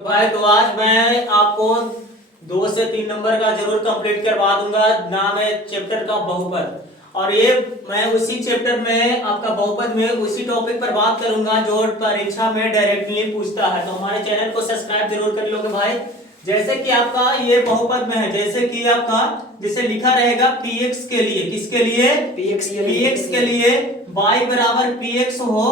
भाई तो आज मैं आपको 2 से 3 नंबर का जरूर कंप्लीट करवा दूंगा। नाम है चैप्टर का बहुपद, और ये मैं उसी चैप्टर में आपका बहुपद में उसी टॉपिक पर बात करूंगा जो परीक्षा में डायरेक्टली पूछता है। तो हमारे चैनल को सब्सक्राइब जरूर कर लोगे भाई। जैसे कि आपका ये बहुपद में है, जैसे कि आपका जिसे लिखा रहेगा px के लिए, किसके लिए? px के लिए y बराबर px हो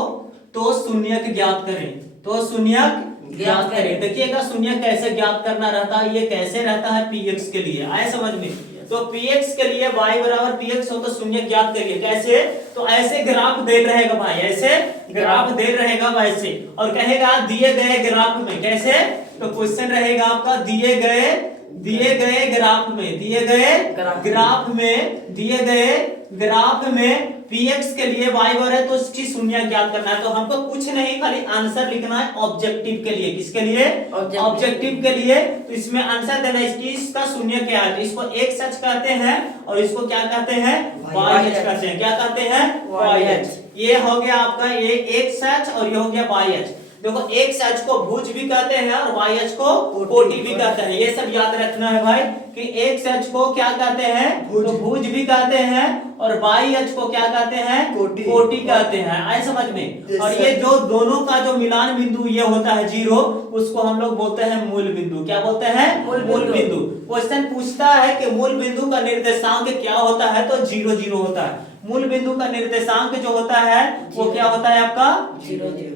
तो शून्यक ज्ञात करें। तो शून्यक ज्ञात करें। देखिएगा शून्य कैसे ज्ञात करना रहता है, ये कैसे रहता है px के लिए, आए समझ में? तो px के लिए y बराबर px हो तो शून्य ज्ञात करिए। कैसे? तो ऐसे ग्राफ दे रहेगा भाई, ऐसे ग्राफ दे रहेगा वैसे, और कहेगा दिए गए ग्राफ में। कैसे? तो क्वेश्चन रहेगा आपका दिए गए ग्राफ में, दिए गए ग्राफ में px के लिए y बर है तो उसकी शून्य ज्ञात करना है। तो हमको कुछ नहीं, खाली आंसर लिखना है ऑब्जेक्टिव के लिए। किसके लिए? ऑब्जेक्टिव के लिए। तो इसमें आंसर देना है इसका शून्य क्या है। तो इसको x h कहते हैं और इसको क्या कहते हैं? y h कहते हैं। क्या कहते हैं? y h। ये हो गया आपका ये x h और ये हो गया y h। देखो x h को भुज भी कहते हैं और y h को कोटि भी कहते हैं। ये सब याद रखना है भाई कि x h को क्या कहते हैं? तो भुज भी कहते हैं, और y h को क्या कहते हैं? कोटि कहते हैं। आए समझ में? और ये जो दोनों का जो मिलान बिंदु ये होता है जीरो, उसको हम लोग बोलते हैं मूल बिंदु। क्या बोलते हैं? मूल बिंदु। क्वेश्चन पूछता है कि मूल बिंदु का निर्देशांक क्या होता है, तो 0 0 होता है। मूल बिंदु का निर्देशांक जो होता है वो क्या होता है आपका? 0 0।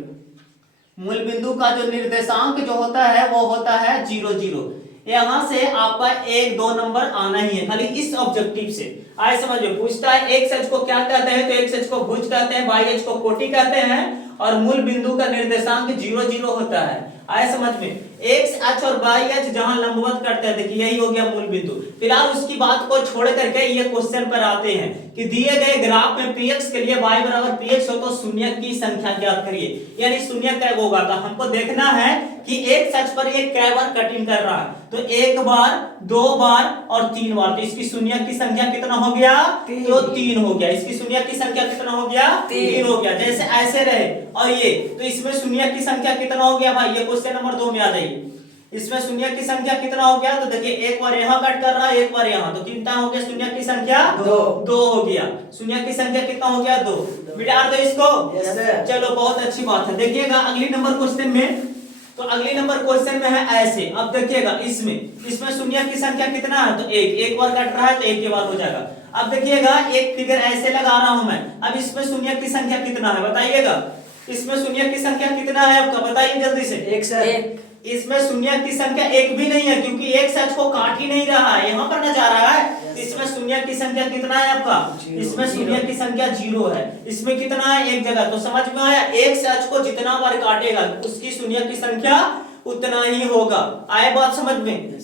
मूल बिंदु का जो निर्देशांक जो होता है वो होता है 0 0। यहां से आपका 1 2 नंबर आना ही है, खाली इस ऑब्जेक्टिव से। आए समझ में? पूछता है x h को क्या कहते हैं, तो x h को भुज कहते हैं, y h को कोटि कहते हैं, और मूल बिंदु का निर्देशांक 0 0 होता है। आए समझ में? x h और y h जहां लंबवत करते हैं, देखिए यही हो गया मूल बिंदु। फिलहाल उसकी बात को छोड़ करके ये क्वेश्चन पर आते हैं कि दिए गए ग्राफ में px के लिए y बराबर px हो तो शून्य की संख्या ज्ञात करिए। यानी शून्य कै होगा, तो हमको देखना है कि x h पर ये कै बार कटिंग कर रहा है। तो 1 बार 2 बार और 3 बार, तो इसकी शून्य की संख्या कितना हो गया? तो 3 हो गया। इसकी शून्य की संख्या कितना हो गया? 3 हो गया। जैसे ऐसे रहे और ये, तो इसमें शून्य की संख्या कितना हो गया भाई? ये क्वेश्चन नंबर 2 में आ जाइए। इसमें शून्य की संख्या कितना हो गया? तो देखिए एक बार यहाँ कट कर रहा है, एक बार यहाँ, तो कितना हो गया? शून्य की संख्या 2 हो गया। शून्य की संख्या कितना हो गया? 2। मिटा दो इसको। चलो बहुत अच्छी बात है। देखिएगा अगली नंबर क्वेश्चन में, तो अगली नंबर क्वेश्चन में है ऐसे। अब देखिएगा इसमें शून्य की संख्या कितना है? तो 1। एक बार कट रहा है तो 1 के बार हो जाएगा। अब देखिएगा एक फिगर ऐसे लगा रहा हूं मैं। अब इसमें शून्य की संख्या कितना है बताइएगा? इसमें शून्य की संख्या कितना है आपका? बताइए जल्दी से। 1। इसमें शून्य की संख्या 1 भी नहीं है, क्योंकि x h को काट ही नहीं रहा है, यहाँ पर न जा रहा है। इसमें शून्य की संख्या कितना है आपका? इसमें शून्य की संख्या 0 है। इसमें कितना है? एक जगह। तो समझ में आया? x h को जितना बार काटेगा उसकी शून्य की संख्या उतना ही होगा। आए बात समझ में?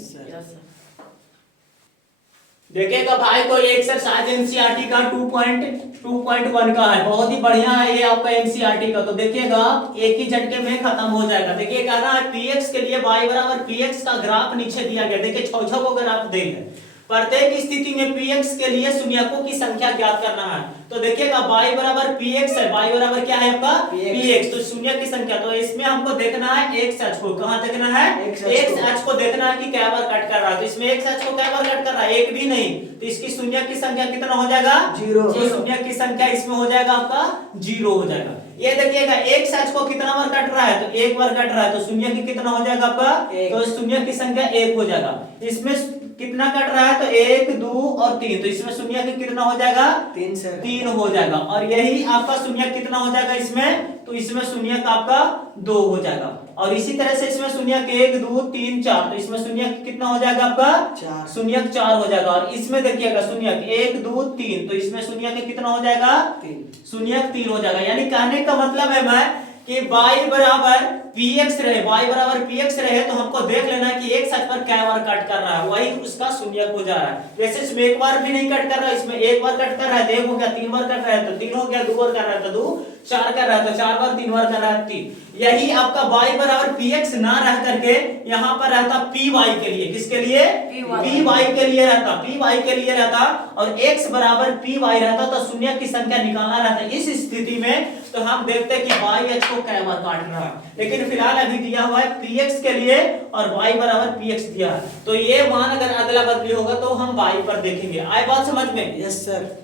देखिएगा भाई, तो ये एक्सरसाइज एनसीईआरटी का 2.1 का है, बहुत ही बढ़िया है ये आपका एनसीईआरटी का। तो देखिएगा एक ही झटके में खत्म हो जाएगा। देखिए कह रहा है px के लिए y बराबर px का ग्राफ नीचे दिया गया। देखिए 6 को ग्राफ देंगे। प्रत्येक स्थिति में px के लिए शून्यकों की संख्या ज्ञात करना है। तो देखिएगा y बराबर px है, y बराबर क्या है आपका? px। तो शून्य की संख्या, तो इसमें हमको देखना है x h को। कहां देखना है? x h को देखना है कि कै बार कट कर रहा है। तो इसमें x h को कै बार कट कर रहा है? 1 भी नहीं। तो इसकी शून्य की संख्या कितना हो जाएगा? 0। तो शून्य की संख्या इसमें हो जाएगा आपका 0 हो जाएगा। ये देखिएगा x h को कितना बार कट रहा है? तो 1 बार कट रहा है, तो शून्य की कितना हो जाएगा आपका? तो शून्य की संख्या 1 हो जाएगा। इसमें कितना कट रहा है? तो 1 2 और 3, तो इसमें शून्य की कितना हो जाएगा? 3 हो जाएगा। और यही आपका शून्य कितना हो जाएगा इसमें? तो इसमें शून्य का आपका 2 हो जाएगा। और इसी तरह से इसमें शून्य के 1 2 3 4, तो इसमें शून्य कितना हो जाएगा आपका? शून्य 4 हो जाएगा। और इसमें देखिएगा शून्य 1 2 3, तो इसमें शून्य के कितना हो जाएगा? शून्य 3 हो जाएगा। यानी कहने का मतलब है मैं कि y बराबर px रहे, y बराबर px रहे, तो हमको देख लेना कि x h पर कै बार कट कर रहा है, वही उसका शून्यक हो जा रहा है। जैसे इसमें 1 बार भी नहीं कट कर रहा है, इसमें 1 बार कट कर रहा है तो 1 हो गया, 3 बार कट रहा है तो 3 हो गया, 2 बार कर रहा है तो 2, 4 कर रहा है तो 4 बार, 3 बार कर रहा है 3। यही आपका y बराबर px ना रह करके यहाँ पर रहता py के लिए। किसके लिए? py के लिए रहता, py के लिए रहता, और x बराबर py रहता, तो शून्य की संख्या निकालना रहता। इस स्थिति में तो हम देखते हैं कि y h को कै बार काट रहा है, लेकिन फिलहाल अभी दिया हुआ है px के लिए और y बराबर px दिया है, तो ये मान अगर अदला बदली होगा तो हम y पर देखेंगे। आए बात समझ में? Yes sir.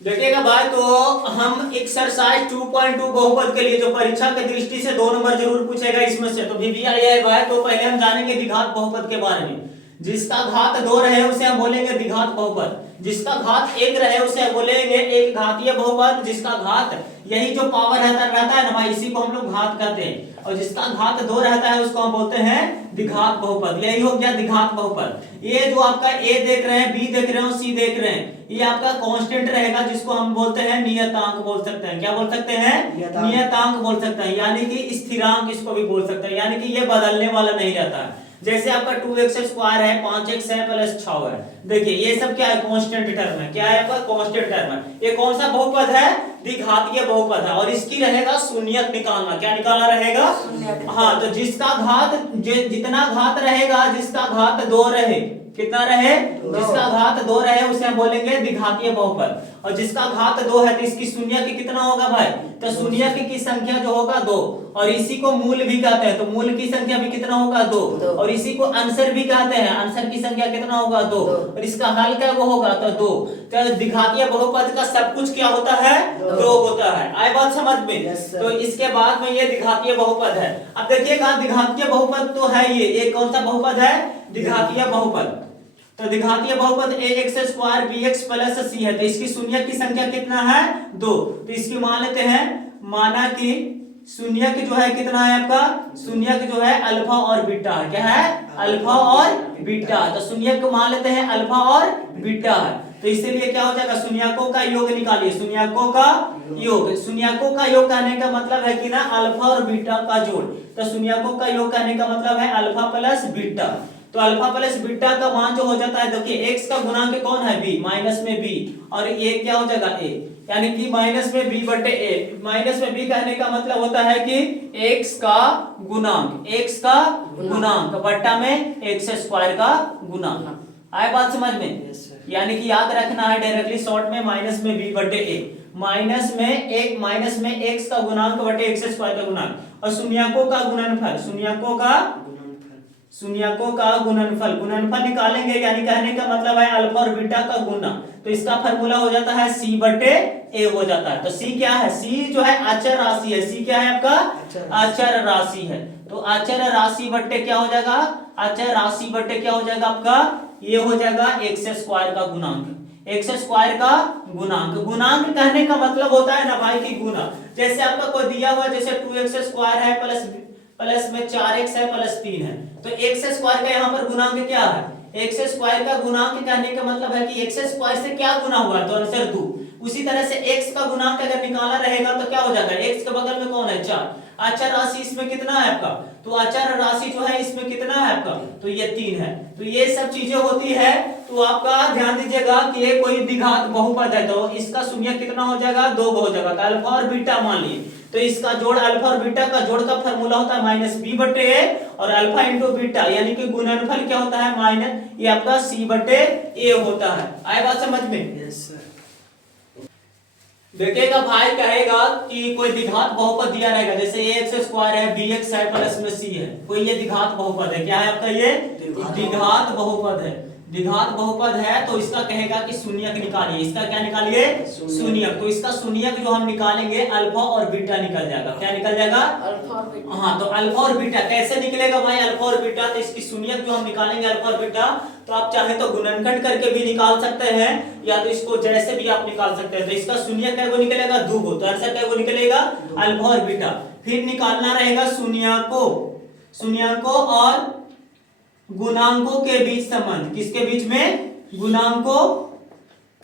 देखिएगा भाई, तो हम एक्सरसाइज 2.2 बहुपद के लिए जो परीक्षा की दृष्टि से 2 नंबर जरूर पूछेगा इसमें से, तो VBI है भाई। तो पहले हम जानेंगे द्विघात बहुपद के बारे में। जिसका घात 2 रहे उसे हम बोलेंगे द्विघात बहुपद, जिसका घात 1 रहे उसे बोलेंगे एक घातीय बहुपद, जिसका घात यही जो पावर रहता है ना भाई, इसी को हम लोग घात कहते हैं, और जिसका घात 2 रहता है उसको हम बोलते हैं द्विघात बहुपद। यही हो गया द्विघात बहुपद। ये जो आपका A देख रहे हैं, B देख रहे हैं और C देख रहे हैं, ये आपका कांस्टेंट रहेगा, जिसको हम बोलते हैं नियतांक बोल सकते हैं। क्या बोल सकते हैं? नियतांक बोल सकते हैं, यानी कि स्थिरांक इसको भी बोल सकते हैं, यानी कि ये बदलने वाला नहीं रहता है। जैसे आपका 2x स्क्वायर है, 5x है प्लस 6 है, देखिए ये सब क्या है? कांस्टेंट टर्म है। क्या है आपका? कांस्टेंट टर्म है। ये कौन सा बहुपद है? द्विघातीय बहुपद है, और इसकी रहेगा शून्यक निकालना। क्या निकालना रहेगा? हाँ, तो जिसका घात जितना घात रहेगा, जिसका घात 2 रहे, कितना रहे? जिसका घात 2 रहे उसे हम बोलेंगे द्विघातीय बहुपद, और जिसका घात 2 है तो इसकी शून्यक कितना होगा भाई? तो शून्यक की संख्या जो होगा 2, और इसी को मूल भी कहते हैं, तो मूल की संख्या भी कितना होगा? 2, और इसी को अंशर भी कहते हैं, अंशर की संख्या कितना होगा? 2, और इसका हल क्या वो होगा? तो 2। तो द्विघातीय बहुपद का सब कुछ क्या होता है? 2 होता है। आए बात समझ में? तो इसके बाद में ये द्विघातीय बहुपद है। अब देखिएगा, द्विघातीय बहुपद तो है ये कौन सा बहुपद है? द्विघातीय बहुपद। तो द्विघातीय बहुपद ax square bx plus c है, तो इसकी शून्यक की संख्या कितना है? 2। तो इसकी मान लेते हैं, माना कि शून्यक जो है कितना है आपका? शून्यक जो है अल्फा और बीटा है। क्या है? अल्फा और बीटा। तो शून्यक को मान लेते हैं अल्फा और बीटा है, तो इसीलिए क्या हो जाएगा? शून्यकों का योग निकालिए, शून्यकों का योग। शून्यकों का योग कहने का मतलब है कि ना अल्फा और बीटा का जोड़, तो शून्यकों का योग कहने का मतलब है अल्फा प्लस बीटा। तो अल्फा प्लस बीटा का मान जो हो जाता है, देखिए x का गुणांक कौन है? b, माइनस में b, और ये क्या हो जाएगा? a, यानी कि माइनस में b बटे a। माइनस में b कहने का मतलब होता है कि x का गुणांक बट्टा में x स्क्वायर का गुणांक। आए बात समझ में? यानी कि याद रखना है डायरेक्टली शॉर्ट में, माइनस में b बटे a, माइनस में x का गुणांक बटे x स्क्वायर का गुणांक, और शून्यकों का गुणनफल, शून्यकों का गुणनफल निकालेंगे, यानी कहने का मतलब है अल्फा और बीटा का गुणा। तो इसका फार्मूला हो जाता है c बटे a हो जाता है। तो c क्या है? c जो है अचर राशि है। c क्या है आपका? अचर राशि है। तो अचर राशि बटे क्या हो जाएगा? अचर राशि बटे क्या हो जाएगा आपका? ये हो जाएगा x स्क्वायर का गुणांक। x स्क्वायर का गुणांक कहने का मतलब होता है ना भाई की गुना। जैसे आपका कोई दिया हुआ, जैसे 2x स्क्वायर है प्लस में 4x है प्लस 3 है, तो x स्क्वायर का यहाँ पर गुणांक क्या है? x स्क्वायर का गुणांक कहने का मतलब है कि x स्क्वायर से क्या गुना हुआ? तो आंसर 2। उसी तरह से x का गुणांक अगर निकाला रहेगा तो क्या हो जाएगा? x के बगल में कौन है? 4। अचर राशि इसमें कितना है आपका? तो अचर राशि जो है इसमें कितना है आपका? तो ये 3 है। तो ये सब चीजें होती है, तो आपका ध्यान दीजिएगा कि ये कोई द्विघात बहुपद है, तो इसका शून्य कितना हो जाएगा? 2 हो जाएगा। तो अल्फा और बीटा मान लिए, तो इसका जोड़ अल्फा और बीटा का जोड़ का फार्मूला होता है माइनस b बटे a, और अल्फा इंटू बीटा यानी कि गुणनफल क्या होता है? माइनस ये आपका c बटे a होता है। आए बात समझ में? Yes sir. देखिएगा भाई, कहेगा कि कोई द्विघात बहुपद दिया रहेगा, जैसे ax स्क्वायर है, bx है प्लस में c है, कोई ये द्विघात बहुपद है। क्या है आपका? ये द्विघात बहुपद है। द्विघात बहुपद है तो इसका कहेगा कि शून्यक निकालिए। इसका क्या निकालिए? शून्यक। तो इसका शून्यक जो हम निकालेंगे अल्फा और बीटा निकल जाएगा। क्या निकल जाएगा? अल्फा और बीटा। हाँ, तो अल्फा और बीटा कैसे निकलेगा भाई? अल्फा और बीटा, तो इसकी शून्यक जो हम निकालेंगे अल्फा और बीटा, तो आप चाहे तो गुणनखंड करके भी निकाल सकते हैं, या तो इसको जैसे भी आप निकाल सकते हैं। तो इसका शून्यक क्या वो निकलेगा? 2 को, तो आंसर क्या वो निकलेगा? अल्फा और बीटा। फिर निकालना रहेगा शून्यकों और गुणांकों के बीच संबंध। किसके बीच में? गुणांकों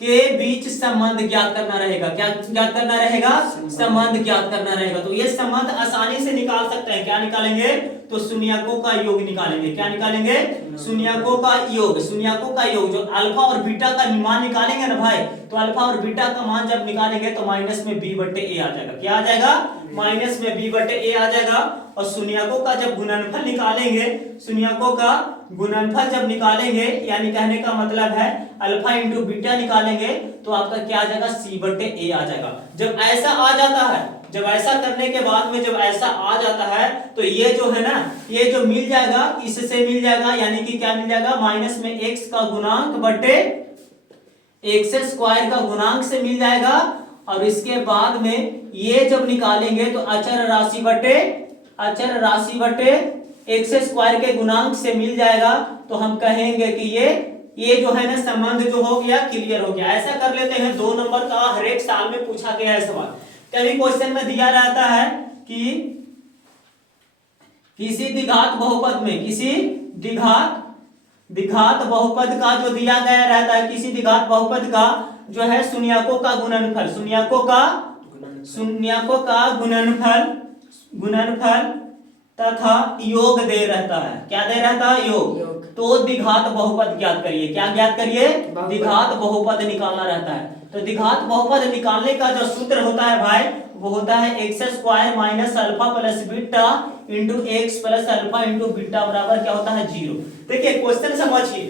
के बीच संबंध ज्ञात करना रहेगा। क्या ज्ञात करना रहेगा? संबंध ज्ञात करना रहेगा। तो ये संबंध आसानी से निकाल सकते हैं। क्या निकालेंगे? तो शून्यकों का योग निकालेंगे। क्या निकालेंगे? शून्यकों का योग। जो अल्फा और बीटा का मान निकालेंगे ना भाई, तो अल्फा और बीटा का मान जब निकालेंगे तो माइनस में b बटे a आ जाएगा। क्या आ जाएगा? माइनस में b बटे a आ जाएगा। और शून्यकों का जब गुणनफल निकालेंगे, शून्यकों का गुणनफल जब निकालेंगे, यानी कहने का मतलब है अल्फा इंटू बीटा निकालेंगे, तो आपका क्या आ जाएगा? c बटे a आ जाएगा। जब ऐसा आ जाता है जब ऐसा करने के बाद में जब ऐसा आ जाता है तो ये जो है ना, ये जो मिल जाएगा इससे मिल जाएगा, यानी कि क्या मिल जाएगा, माइनस में x का गुणांक बटे एक्स स्क्वायर का गुणांक से मिल जाएगा। और इसके बाद में ये जब निकालेंगे तो अचर राशि बटे एक्स स्क्वायर के गुणांक से मिल जाएगा। तो हम कहेंगे कि ये जो है ना संबंध जो हो गया क्लियर हो गया। ऐसा कर लेते हैं, 2 नंबर का हर एक साल में पूछा गया है सवाल। कभी क्वेश्चन में दिया रहता है कि किसी द्विघात बहुपद में, किसी द्विघात बहुपद का जो दिया गया रहता है, किसी द्विघात बहुपद का जो है शून्यकों का गुणनफल, शून्यकों का गुणनफल तथा योग दे रहता है। क्या दे रहता है? योग। तो द्विघात बहुपद ज्ञात करिए। क्या ज्ञात करिए? द्विघात बहुपद निकालना रहता है। तो द्विघात बहुपद निकालने का जो सूत्र होता है भाई, वो होता है x square minus alpha plus beta into x plus alpha into beta बराबर क्या होता है? 0। देखिए क्वेश्चन समझिए,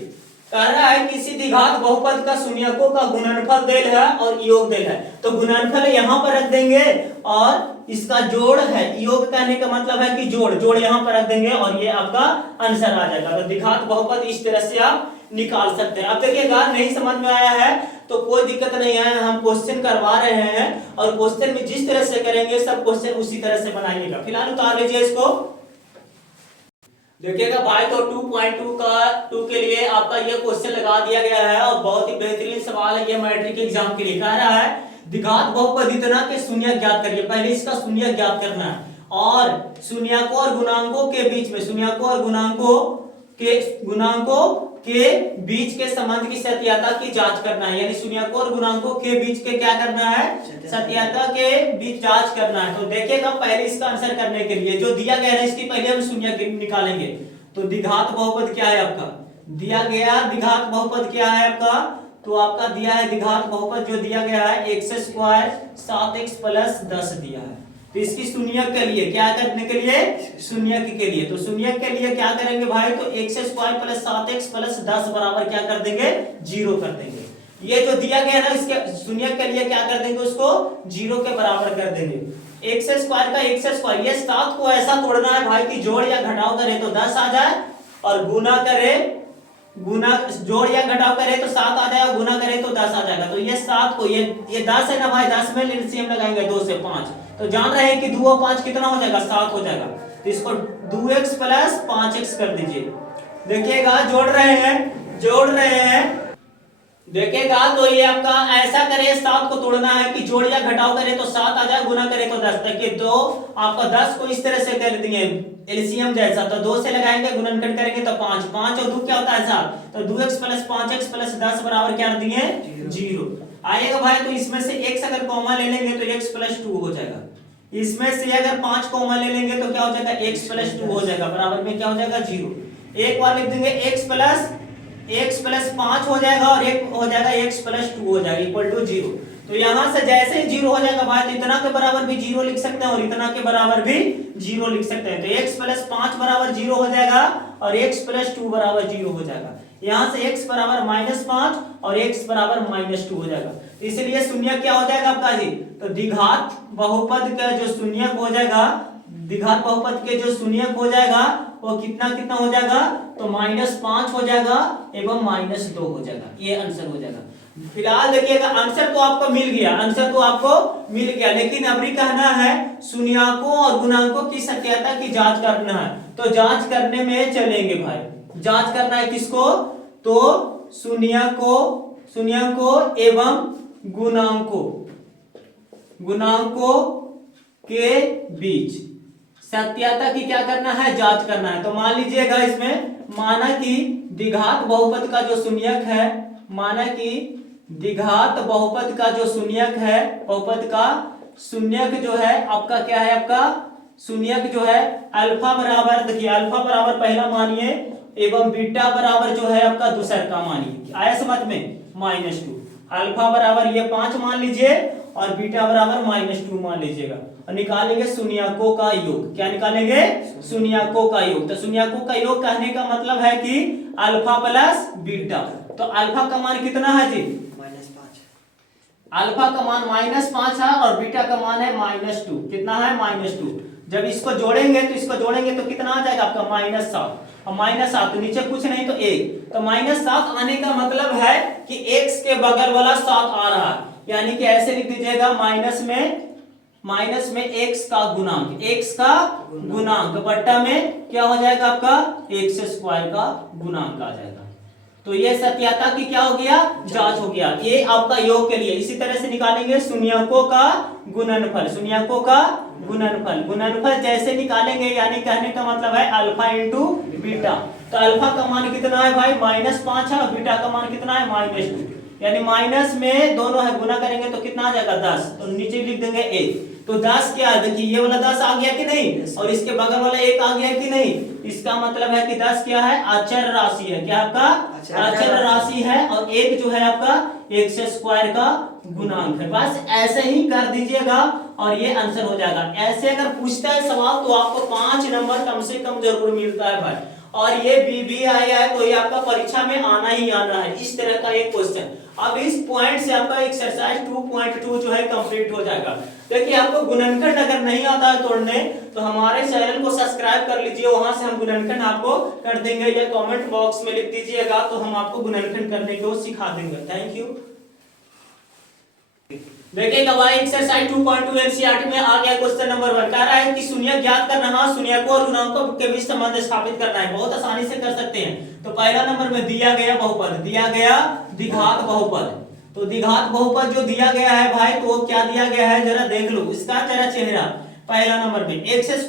कह रहा है किसी द्विघात बहुपद का शून्यकों का गुणनफल देल है और योग देल है। तो गुणनफल यहाँ पर रख देंगे और इसका जोड़ है, योग कहने का मतलब है कि जोड़ यहाँ पर रख देंगे और ये आपका आंसर आ जाएगा। तो द्विघात बहुपद इस तरह से आप निकाल सकते हैं। अब देखिएगा, नहीं समझ में आया है तो कोई दिक्कत नहीं है, हम क्वेश्चन करवा रहे हैं और क्वेश्चन में जिस तरह से करेंगे सब क्वेश्चन उसी तरह से बनाइएगा। फिलहाल उतार लीजिए इसको। देखिएगा भाई, तो 2.2 के लिए आपका ये क्वेश्चन लगा दिया गया है और बहुत ही बेहतरीन सवाल है ये मैट्रिक एग्जाम के लिए। कह रहा है द्विघात बहुपद इतना के शून्य ज्ञात करिए। पहले इसका शून्य ज्ञात करना है और शून्यकों और गुणांकों के बीच में, शून्यकों और गुणांकों के बीच के संबंध की सत्यता की जांच करना है। यानी शून्यकों और गुणांकों के बीच के क्या करना है? सत्यता के बीच जांच करना है। तो देखिएगा, पहले इसका आंसर करने के लिए जो दिया गया है इसकी पहले हम शून्य निकालेंगे। तो द्विघात बहुपद क्या है आपका? दिया गया द्विघात बहुपद क्या है आपका? तो आपका दिया है द्विघात बहुपद जो दिया गया है एक्स स्क्वायर 7x प्लस 10 दिया है। तो इसकी शून्य के लिए क्या करने के लिए? शून्य के लिए। तो शून्य के लिए क्या करेंगे भाई? तो x square plus 7x plus 10 बराबर क्या कर देंगे? 0 कर देंगे। ये जो दिया गया ना इसके शून्य के लिए क्या कर देंगे? उसको 0 के बराबर कर देंगे। एक्स स्क्वायर का एक्स स्क्वायर, ये 7 को ऐसा तोड़ना है भाई कि जोड़ या घटाव करे तो 10 आ जाए और जोड़ या घटाव करे तो 7 आ जाएगा, गुना करे तो 10 आ जाएगा। तो ये 7 को ये 10 है ना भाई, 10 में एलसीएम लगाएंगे 2 से 5। तो जान रहे हैं कि 2 और 5 कितना हो जाएगा? 7 हो जाएगा। तो इसको 2x प्लस 5x कर दीजिए। देखिएगा जोड़ रहे हैं देखिएगा, तो ये आपका ऐसा करे, 7 को तोड़ना है कि जोड़ या घटाव करे तो 7 आ जाए, गुना करे तो 10। देखिए तो आपका 10 को इस तरह से कर देंगे एलसीएम जैसा, तो 2 से लगाएंगे, गुणनखंड करेंगे तो 5 और 2 क्या होता है? 7। तो 2x प्लस 5x प्लस 10 बराबर क्या दिए? 0 आएगा भाई। तो इसमें से x अगर कॉमन ले लेंगे तो x प्लस 2 हो जाएगा। इसमें से अगर 5 कॉमन ले लेंगे तो क्या हो जाएगा? x प्लस 2 हो जाएगा, बराबर में क्या हो जाएगा? 0। एक बार लिख देंगे x प्लस 5 हो जाएगा और एक हो जाएगा x प्लस 2 हो जाएगा इक्वल टू 0। तो यहां से जैसे ही 0 हो जाएगा भाई, तो इतना के बराबर भी 0 लिख सकते हैं और इतना के बराबर भी 0 लिख सकते हैं। तो x प्लस 5 बराबर 0 हो जाएगा और x प्लस 2 बराबर 0 हो जाएगा। यहां से x बराबर -5 और x बराबर -2 हो जाएगा। इसलिए शून्य क्या हो जाएगा आपका जी? तो द्विघात बहुपद का जो शून्यक हो जाएगा, द्विघात बहुपद के जो शून्यक हो जाएगा वो कितना हो जाएगा? तो -5 हो जाएगा एवं -2 हो जाएगा। ये आंसर हो जाएगा। फिलहाल देखिएगा, आंसर तो आपको मिल गया, लेकिन अभी कहना है शून्यकों और गुणांकों की सत्यता की जांच करना है। तो जांच करने में चलेंगे भाई। जांच करना है किसको? तो शून्यकों एवं गुणांकों के बीच सत्यता की क्या करना है? जांच करना है। तो मान लीजिएगा, इसमें माना कि द्विघात बहुपद का जो शून्यक है, बहुपद का शून्यक जो है आपका क्या है? आपका शून्यक जो है अल्फा बराबर, देखिए अल्फा बराबर पहला मानिए एवं बीटा बराबर जो है आपका दूसरा का मानिए। आया समझ में? -2। अल्फा बराबर ये 5 मान लीजिए और बीटा बराबर -2 मान लीजिएगा और निकालेंगे शून्यकों का योग। क्या निकालेंगे? शून्यकों का योग। तो शून्यकों का योग कहने का मतलब है कि अल्फा प्लस बीटा। तो अल्फा का मान कितना है जी? अल्फा का मान -5 है और बीटा का मान है -2। कितना है? -2। जब इसको जोड़ेंगे तो कितना आ जाएगा आपका? -7। और -7 तो नीचे कुछ नहीं तो 1, तो -7 आने का मतलब है कि x के बगल वाला 7 आ रहा है, यानी कि ऐसे लिख दीजिएगा माइनस में x का गुणांक बट्टा में क्या हो जाएगा आपका? x² का गुणांक आ जाएगा। तो ये सत्याता की क्या हो गया? जांच हो गया। ये आपका योग के लिए। इसी तरह से निकालेंगे शून्यकों का गुणनफल जैसे निकालेंगे, यानी कहने का मतलब है अल्फा इंटू बीटा। तो अल्फा का मान कितना है भाई? -5 है और बीटा का मान कितना है? -2। यानी माइनस में दोनों है, गुना करेंगे तो कितना आ जाएगा? 10। तो नीचे लिख देंगे 1। तो 10 क्या है? देखिए ये वाला 10 आ गया कि नहीं, और इसके बगल वाला 1 आ गया कि नहीं। इसका मतलब है कि 10 क्या है? अचर राशि है। क्या आपका? अचर राशि है। और 1 जो है आपका x² का गुणांक है। बस ऐसे ही कर दीजिएगा और ये आंसर हो जाएगा। ऐसे अगर पूछता है सवाल तो आपको 5 नंबर कम से कम जरूर मिलता है भाई। और ये बीबी आया है तो ये आपका परीक्षा में आना ही आना है, इस तरह का एक क्वेश्चन। अब इस पॉइंट से आपका एक्सरसाइज 2.2 जो है कंप्लीट हो जाएगा। देखिए आपको गुणनखंड अगर नहीं आता है तोड़ने तो हमारे चैनल को सब्सक्राइब कर लीजिए, वहां से हम गुणनखंड आपको कर देंगे, या कमेंट बॉक्स में लिख दीजिएगा तो हम आपको गुणनखंड करने को सिखा देंगे। Thank you. देखिएगा भाई एक्सरसाइज 2.2 एनसीईआरटी में आ गया क्वेश्चन नंबर 1। कह रहा है कि शून्य ज्ञात करना है, शून्यकों और गुणांकों के बीच संबंध स्थापित करना है। बहुत आसानी से कर सकते हैं। तो पहला नंबर में दिया गया बहुपद, दिया गया द्विघात बहुपद। तो द्विघात बहुपद जो दिया गया है भाई, तो वो क्या दिया गया है जरा देख लो इसका जरा चेहरा। पहला नंबर में x²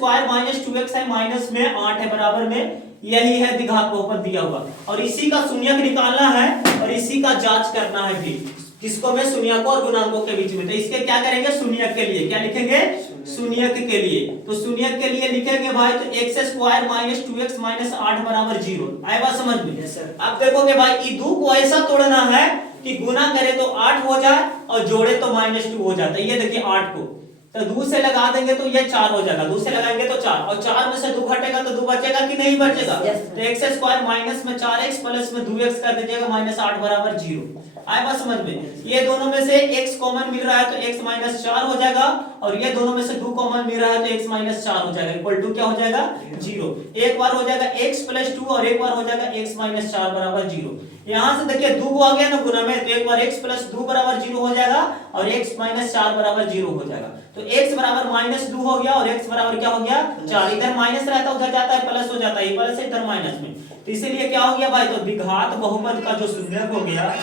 - 2x है, माइनस में 8 है, बराबर में यही है द्विघात बहुपद दिया हुआ। और इसी का शून्यक निकालना है और इसी का जांच करना है भी, किसको में? शून्यकों और गुणांकों के बीच में। तो इसके क्या करेंगे? शून्यक के लिए क्या लिखेंगे? शून्यक के लिए। तो शून्यक के लिए लिखेंगे भाई तो x² - 2x - 8 बराबर 0। आए बात समझ में? अब देखोगे भाई ये दो को ऐसा तोड़ना है कि गुना करे तो 8 हो जाए और जोड़े तो -2 हो जाता है। ये देखिए 8 को तो 2 से लगा देंगे तो ये 4 हो जाएगा, 2 से लगाएंगे तो 4, और 4 में से 2 घटेगा तो 2 बचेगा कि नहीं बचेगा? तो x² माइनस में 4x प्लस में 2x कर दीजिएगा, -8 बराबर 0। आए बात समझ में? ये दोनों में से x कॉमन मिल रहा है तो x - 4 हो जाएगा, और ये दोनों में से 2 कॉमन मिल रहा है तो x - 4 हो जाएगा, इक्वल टू क्या हो जाएगा? 0। एक बार हो जाएगा x + 2 और एक बार हो जाएगा x - 4 बराबर 0। यहां से देखिए 2 आ गया ना गुना में, तो एक बार x + 2 बराबर 0 हो जाएगा और x - 4 बराबर 0 हो जाएगा। तो x बराबर -2 हो गया और x बराबर क्या हो गया? 4। इधर माइनस रहता उधर जाता है प्लस हो जाता है, ये प्लस है इधर माइनस में, तो इसीलिए क्या हो गया भाई? तो द्विघात बहुपद का जो शून्यक हो गया,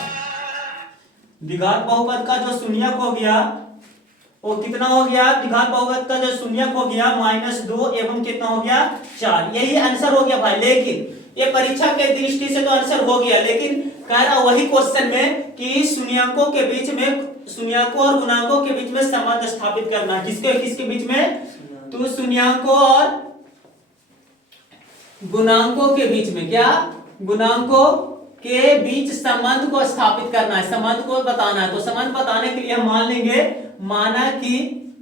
द्विघात बहुपद का जो शून्यक हो गया वो कितना हो गया? द्विघात बहुपद का जो शून्यक हो गया -2 एवं कितना हो गया? 4। यही आंसर हो गया भाई। लेकिन ये परीक्षा के दृष्टि से तो आंसर हो गया, लेकिन कह रहा वही क्वेश्चन में कि शून्यकों के बीच में, शून्यकों और गुणांकों के बीच में संबंध स्थापित करना है। किसके किसके बीच में? तो शून्यकों और गुणांकों के बीच में। क्या? गुणांकों के बीच संबंध को स्थापित करना है, संबंध को बताना है। तो संबंध बताने के लिए हम मान लेंगे,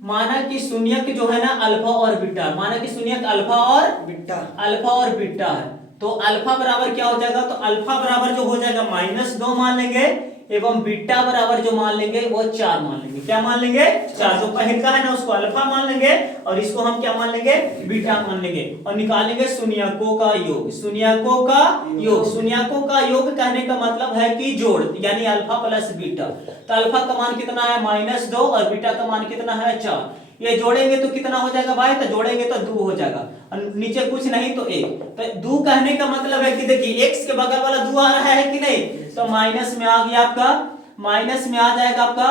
माना कि शून्यक जो है ना अल्फा और बीटा, माना कि शून्यक अल्फा और बीटा है। तो अल्फा बराबर क्या हो जाएगा? तो अल्फा बराबर जो हो जाएगा -2 मान लेंगे, एवं बीटा बराबर जो मान लेंगे वो 4 मान लेंगे। क्या मान लेंगे? 4। जो पहले का है ना उसको अल्फा मान लेंगे और इसको हम क्या मान लेंगे? बीटा मान लेंगे, और निकालेंगे शून्यकों का योग। शून्यकों का योग, शून्यकों का योग कहने का मतलब है कि जोड़, यानी अल्फा प्लस बीटा। तो अल्फा का मान कितना है? -2 और बीटा का मान कितना है? 4। ये जोड़ेंगे तो कितना हो जाएगा भाई? तो जोड़ेंगे तो 2 हो जाएगा, और नीचे कुछ नहीं तो 1। तो 2 कहने का मतलब है कि देखिए x के बगल वाला 2 आ रहा है कि नहीं, तो माइनस में आ गया आपका, माइनस में आ जाएगा आपका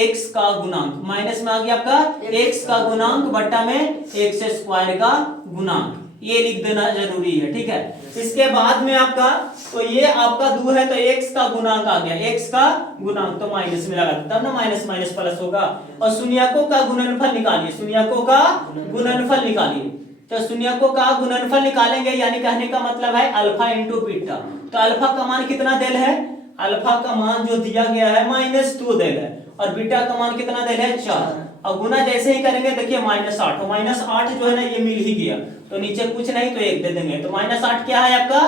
x का गुणांक, माइनस में आ गया आपका x का गुणांक बट्टा में x² का गुणांक। ये लिख देना जरूरी है, ठीक है। इसके बाद में आपका, तो ये आपका 2 है तो x का गुणांक आ गया, x का गुणांक तो माइनस में लगा तब ना माइनस माइनस प्लस होगा। और शून्यकों का गुणनफल निकालिए, शून्यकों का गुणनफल निकालिए। तो शून्यकों का गुणनफल निकालेंगे, यानी कहने का मतलब है अल्फा इंटू बीटा। तो अल्फा का मान कितना देल है? अल्फा का मान जो दिया गया है -2 देल है, और बीटा का मान कितना देल है? 4। और गुना जैसे ही करेंगे देखिए -8, तो -8 जो है ना ये मिल ही गया, तो नीचे कुछ नहीं तो 1 दे देंगे। तो -8 क्या है आपका?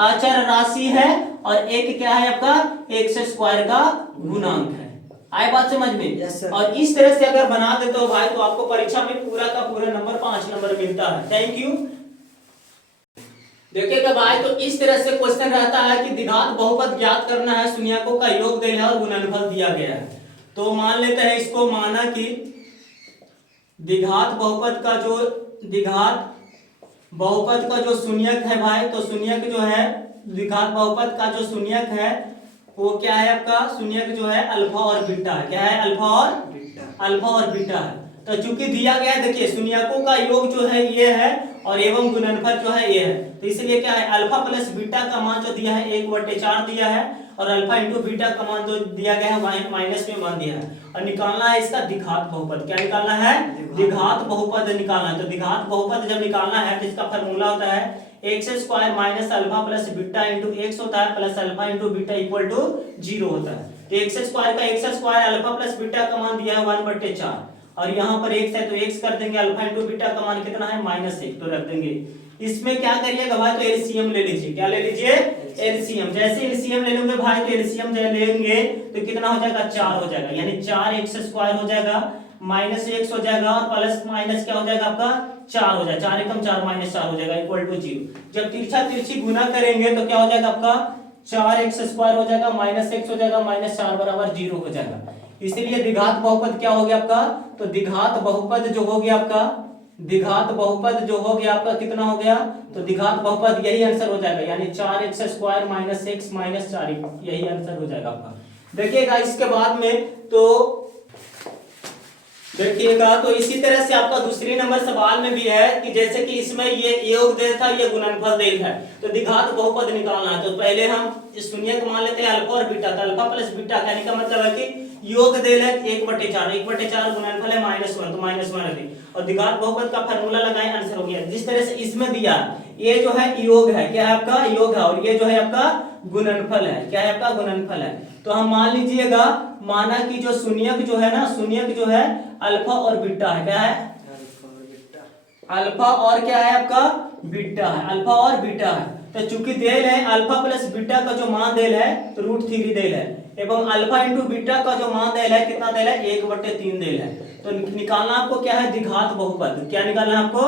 अचर राशि है, और 1 क्या है आपका? x² का गुणांक है। आए बात समझ में? Yes, sir. और इस तरह से अगर बना देते हो भाई तो आपको परीक्षा में पूरा का पूरा नंबर 5 नंबर मिलता है। Thank you. देखिएगा भाई तो इस तरह से क्वेश्चन रहता है कि द्विघात बहुपद ज्ञात करना है, शून्यकों का योग दिया है और गुणनफल दिया गया है। तो मान लेते हैं इसको, माना कि द्विघात बहुपद का जो शून्यक है भाई, तो शून्यक जो है द्विघात बहुपद का जो शून्यक है वो क्या है आपका, शून्यक जो है अल्फा और बीटा है। क्या है? अल्फा और बीटा है। तो चूंकि दिया गया है, देखिए शून्यकों का योग जो है ये है और एवं गुणनफल जो है ये है, तो इसलिए क्या है, अल्फा प्लस बीटा का मान जो दिया है 1/4 दिया है और अल्फा इंटू बीटा का मान जो दिया गया है माइनस में मान दिया है। और निकालना है इसका द्विघात बहुपद। क्या निकालना है? द्विघात बहुपद निकालना है। तो द्विघात बहुपद जब निकालना है तो इसका फॉर्मूला होता है x square minus alpha plus beta into x होता है plus alpha into beta equal to 0 होता है। तो x square alpha plus beta का मान दिया है 1/4 और यहाँ पर x है तो x कर देंगे, अल्फा इंटू बीटा का मान कितना है -1 तो रख देंगे। इसमें क्या करिएगा भाई, तो एलसीएम ले लीजिए। क्या ले लीजिए? एलसीएम। जैसे एलसीएम ले लेंगे भाई तो एलसीएम जब लेंगे तो कितना हो जाएगा, 4 हो जाएगा, यानी 4x² हो जाएगा -x हो जाएगा और प्लस माइनस क्या हो जाएगा आपका 4 हो जाएगा, 4 एकम 4 -4 हो जाएगा इक्वल टू 0। जब तिरछा तिरछी गुना करेंगे तो क्या हो जाएगा आपका 4x² हो जाएगा -x हो जाएगा -4 बराबर 0 हो जाएगा। इसलिए द्विघात बहुपद क्या हो गया आपका, तो द्विघात बहुपद जो हो गया आपका, द्विघात बहुपद जो हो गया आपका कितना हो गया, तो द्विघात बहुपद यही आंसर हो जाएगा, यानी 4x² -x -4 यही आंसर हो जाएगा आपका। देखिएगा इसके बाद में तो देखिएगा तो इसी तरह से आपका दूसरी नंबर सवाल में भी है कि जैसे कि इसमें ये योग दे था, ये गुणनफल दे है, तो द्विघात बहुपद निकालना है। तो पहले हम शून्यक मान लेते हैं अल्फा और बीटा। तो अल्फा प्लस बीटा कहने का मतलब है कि योग दे है 1/4 गुणनफल है -1 तो -1 रखें और द्विघात बहुपद का फार्मूला लगाएं, आंसर हो गया। जिस तरह से इसमें दिया ये जो है योग है, क्या है आपका योग है और ये जो है आपका गुणनफल है। क्या है आपका गुणनफल है। तो हम मान लीजिएगा, माना कि जो शून्यक जो है ना, शून्यक जो है अल्फा और बीटा है। क्या है? अल्फा और क्या है आपका बीटा है, अल्फा और बीटा है। तो चूंकि देल है अल्फा प्लस बीटा का जो मान देल है तो √3 देल है एवं अल्फा इंटू बीटा का जो मान देल है कितना देल है 1/3 देल है। तो निकालना आपको क्या है, द्विघात बहुपद। क्या निकालना है आपको?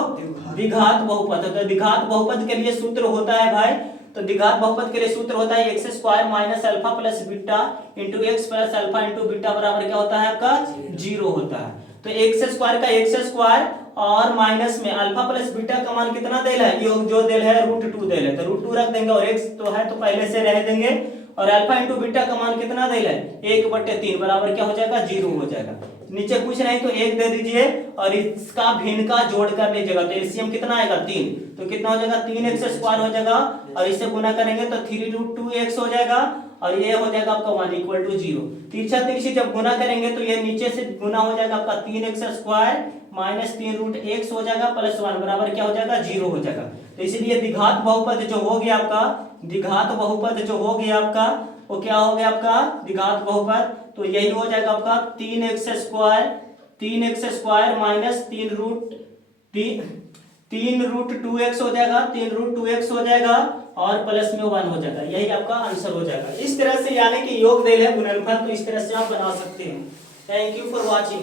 द्विघात बहुपद। तो द्विघात बहुपद के लिए सूत्र होता है भाई, तो द्विघात बहुपद के लिए सूत्र होता है x² minus alpha plus beta into x plus alpha into beta बराबर क्या होता है आपका 0 होता है। तो x² का x² और माइनस में अल्फा प्लस बीटा का मान कितना देल है, योग जो देल है √2 देल है, तो √2 रख देंगे और x तो है तो पहले से रह देंगे और अल्फा इंटू बीटा का मान कितना देल है 1/3 बराबर क्या हो जाएगा 0 हो जाएगा। नीचे कुछ नहीं तो 1 दे दीजिए और इसका भिन्न का जोड़ कर लीजिएगा, तो एलसीएम कितना आएगा 3, तो कितना हो जाएगा 3x² हो जाएगा और इससे गुना करेंगे तो 3√2x हो जाएगा और ये हो जाएगा आपका 1 इक्वल टू 0। तिरछा तिरछी जब गुना करेंगे तो ये नीचे से गुना हो जाएगा आपका 3x² माइनस 3√x हो जाएगा प्लस 1 बराबर क्या हो जाएगा 0 हो जाएगा। तो इसलिए द्विघात बहुपद जो हो गया आपका, द्विघात बहुपद जो हो गया आपका वो क्या हो गया आपका द्विघात बहुपद, तो यही हो जाएगा आपका 3x² माइनस 3√2x हो जाएगा, 3√2x हो जाएगा और प्लस में 1 हो जाएगा, यही आपका आंसर हो जाएगा। इस तरह से यानी कि योग देल है गुणनफल, तो इस तरह से आप बना सकते हैं। Thank you for watching.